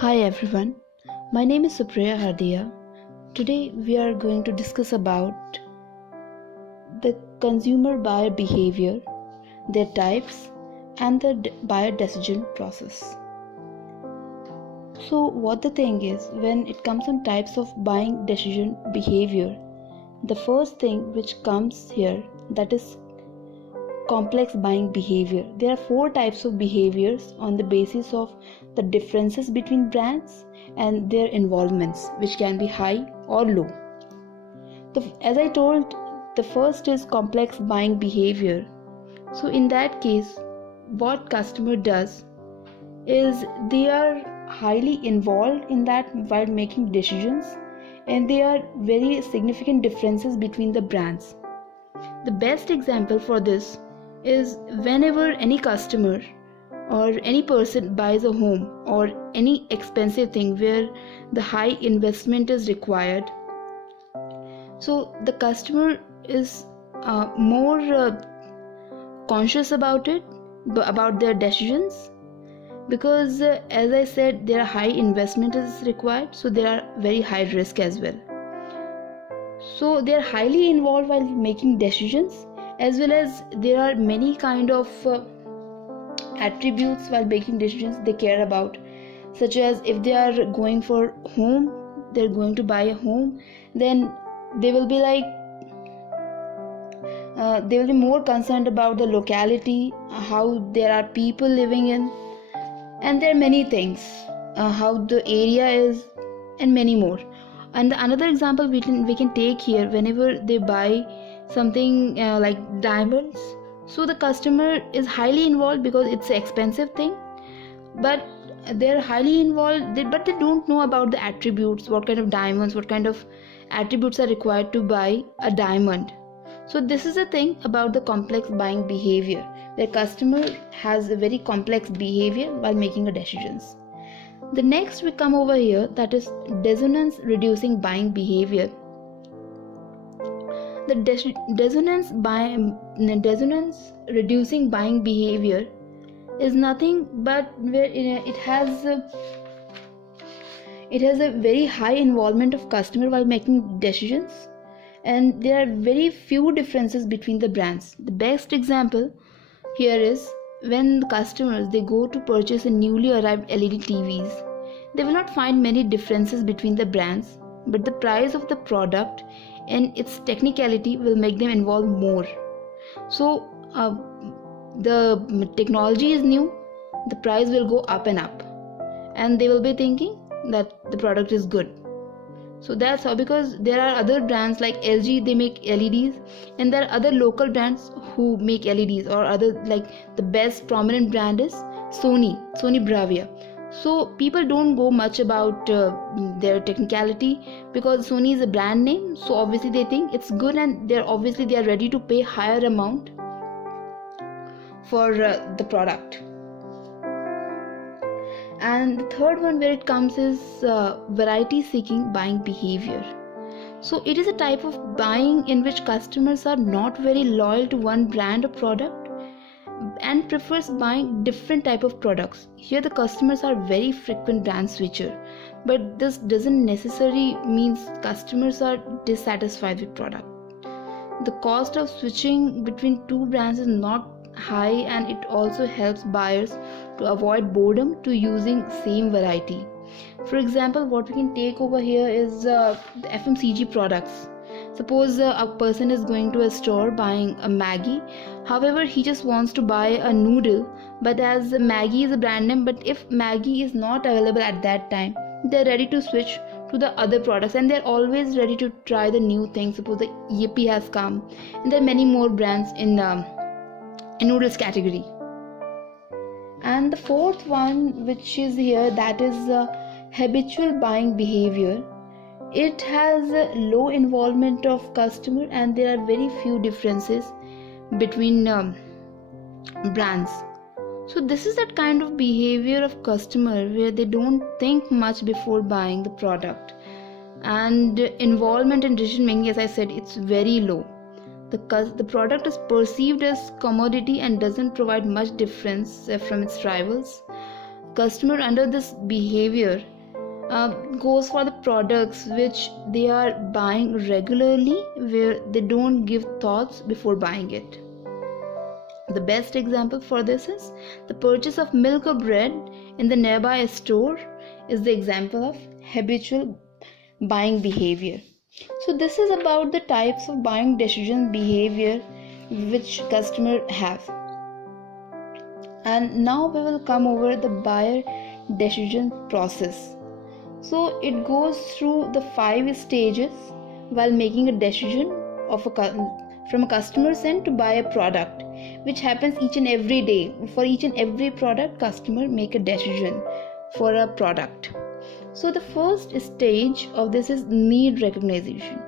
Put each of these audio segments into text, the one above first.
Hi everyone, my name is Supriya Hardiha. Today we are going to discuss about the consumer buyer behavior, their types, and the buyer decision process. So, what the thing is, when it comes on types of buying decision behavior, the first thing which comes here, that is complex buying behavior. There are four types of behaviors on the basis of the differences between brands and their involvements, which can be high or low. As I told, the first is complex buying behavior. So in that case, what customer does is they are highly involved in that while making decisions, and there are very significant differences between the brands. The best example for this is whenever any customer or any person buys a home or any expensive thing where the high investment is required, so the customer is more conscious about it, about their decisions, because as I said, their high investment is required, so there are very high risk as well. So they are highly involved while making decisions, as well as there are many kind of attributes while making decisions they care about, such as if they are going for home, they're going to buy a home, then they will be they will be more concerned about the locality, how there are people living in, and there are many things, how the area is, and many more. And another example we can take here, whenever they buy something like diamonds, so the customer is highly involved because it's an expensive thing, but they're highly involved, but they don't know about the attributes, what kind of diamonds, what kind of attributes are required to buy a diamond. So this is the thing about the complex buying behavior, where customer has a very complex behavior while making a decisions. The next we come over here, that is dissonance reducing buying behavior. The dissonance reducing buying behavior is nothing but where it has a very high involvement of customer while making decisions, and there are very few differences between the brands. The best example here is when the customers they go to purchase a newly arrived LED TVs. They will not find many differences between the brands, but the price of the product and its technicality will make them involve more. So the technology is new, the price will go up and up, and they will be thinking that the product is good. So that's how, because there are other brands like LG, they make LEDs, and there are other local brands who make LEDs, or other, like the best prominent brand is Sony Bravia. So people don't go much about their technicality, because Sony is a brand name, so obviously they think it's good, and they are ready to pay higher amount for the product. And the third one where it comes is variety seeking buying behavior. So it is a type of buying in which customers are not very loyal to one brand or product and prefers buying different type of products. Here the customers are very frequent brand switcher, but this doesn't necessarily means customers are dissatisfied with product. The cost of switching between two brands is not high, and it also helps buyers to avoid boredom to using same variety. For example, what we can take over here is the FMCG products. Suppose a person is going to a store buying a Maggi, however he just wants to buy a noodle, but as Maggi is a brand name, but if Maggi is not available at that time, they're ready to switch to the other products, and they're always ready to try the new things. Suppose the Yippee has come, and there are many more brands in noodles category. And the fourth one which is here, that is habitual buying behavior. It has a low involvement of customer, and there are very few differences between brands. So this is that kind of behavior of customer where they don't think much before buying the product, and involvement in decision making, as I said, it's very low. The product is perceived as commodity and doesn't provide much difference from its rivals. customer under this behavior goes for the products which they are buying regularly, where they don't give thoughts before buying it. The best example for this is the purchase of milk or bread in the nearby store is the example of habitual buying behavior. So this is about the types of buying decision behavior which customer have. And now we will come over the buyer decision process. So it goes through the 5 stages while making a decision from a customer's end to buy a product, which happens each and every day. For each and every product, customer make a decision for a product. So the first stage of this is need recognition.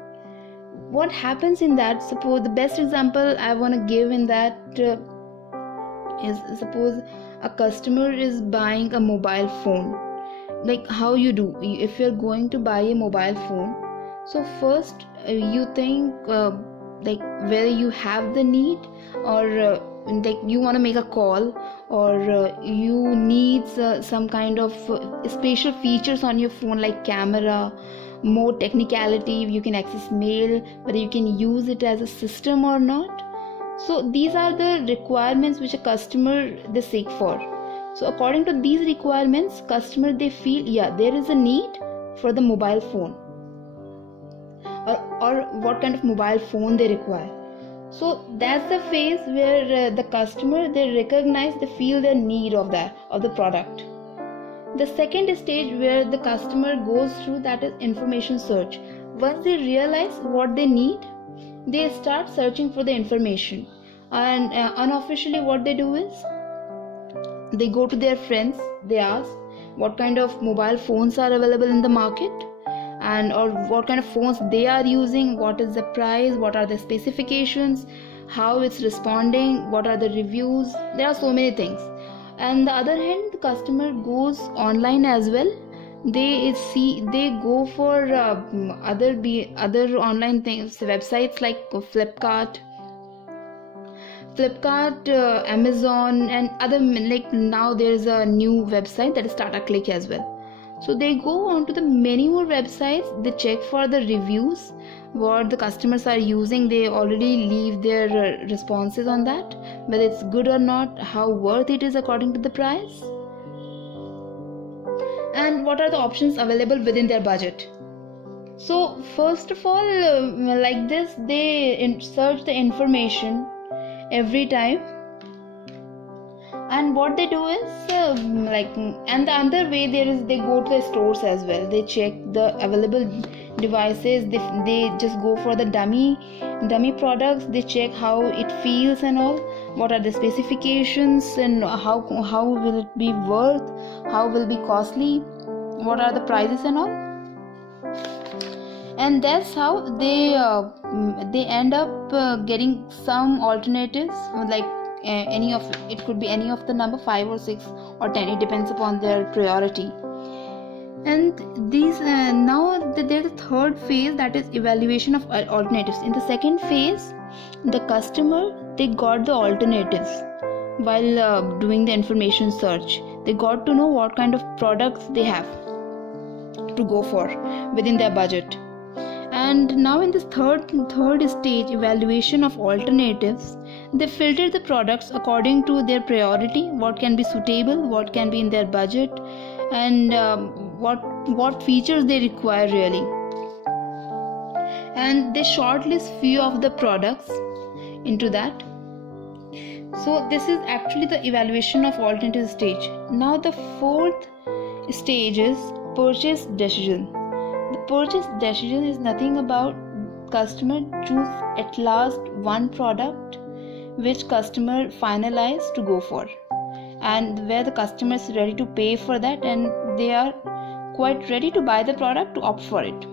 What happens in that? Suppose the best example I want to give in that is, suppose a customer is buying a mobile phone. Like how you do if you're going to buy a mobile phone, so first you think like whether you have the need, or like you want to make a call, or you need some kind of special features on your phone like camera, more technicality, you can access mail, whether you can use it as a system or not. So these are the requirements which a customer they seek for. So according to these requirements, customer they feel there is a need for the mobile phone, or what kind of mobile phone they require. So that's the phase where the customer they recognize, they feel the need of the product. The second stage where the customer goes through, that is information search. Once they realize what they need, they start searching for the information, and unofficially what they do is they go to their friends, they ask what kind of mobile phones are available in the market, and or what kind of phones they are using, what is the price, what are the specifications, how it's responding, what are the reviews. There are so many things. And the other hand, the customer goes online as well. They go for other online things, websites like Flipkart, Amazon, and other, like now there's a new website that is Tata Click as well. So they go on to the many more websites, they check for the reviews, what the customers are using, they already leave their responses on that, whether it's good or not, how worth it is according to the price, and what are the options available within their budget. So first of all, like this, they search the information every time, and what they do is and the other way they go to the stores as well. They check the available devices, they just go for the dummy products, they check how it feels and all, what are the specifications, and how will it be worth, how will it be costly, what are the prices and all. And that's how they end up getting some alternatives, like it could be any of the number 5 or 6 or 10, it depends upon their priority. And these now there's a third phase, that is evaluation of alternatives. In the second phase, the customer they got the alternatives while doing the information search. They got to know what kind of products they have to go for within their budget. And now in this third stage, evaluation of alternatives, they filter the products according to their priority, what can be suitable, what can be in their budget, and what features they require really. And they shortlist few of the products into that. So this is actually the evaluation of alternative stage. Now the fourth stage is purchase decision. The purchase decision is nothing about customer choose at last one product which customer finalize to go for, and where the customer is ready to pay for that, and they are quite ready to buy the product, to opt for it.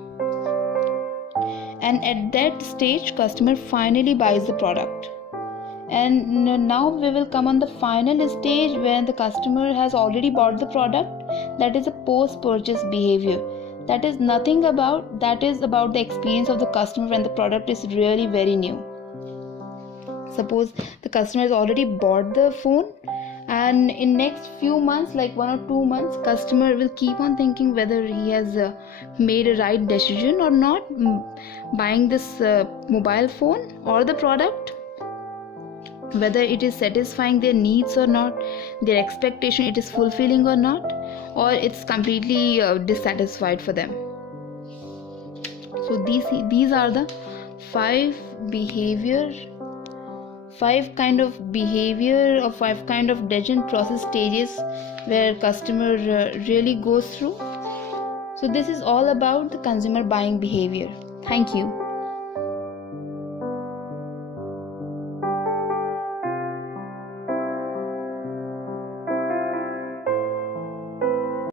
And at that stage, customer finally buys the product. And now we will come on the final stage where the customer has already bought the product, that is a post-purchase behavior. That is nothing about, that is about the experience of the customer when the product is really very new. Suppose the customer has already bought the phone and in next few months, like 1 or 2 months, customer will keep on thinking whether he has made a right decision or not, buying this mobile phone or the product, whether it is satisfying their needs or not, their expectation it is fulfilling or not, or it's completely dissatisfied for them. So these are the five kind of behavior or 5 kind of decision process stages where customer really goes through. So this is all about the consumer buying behavior. Thank you.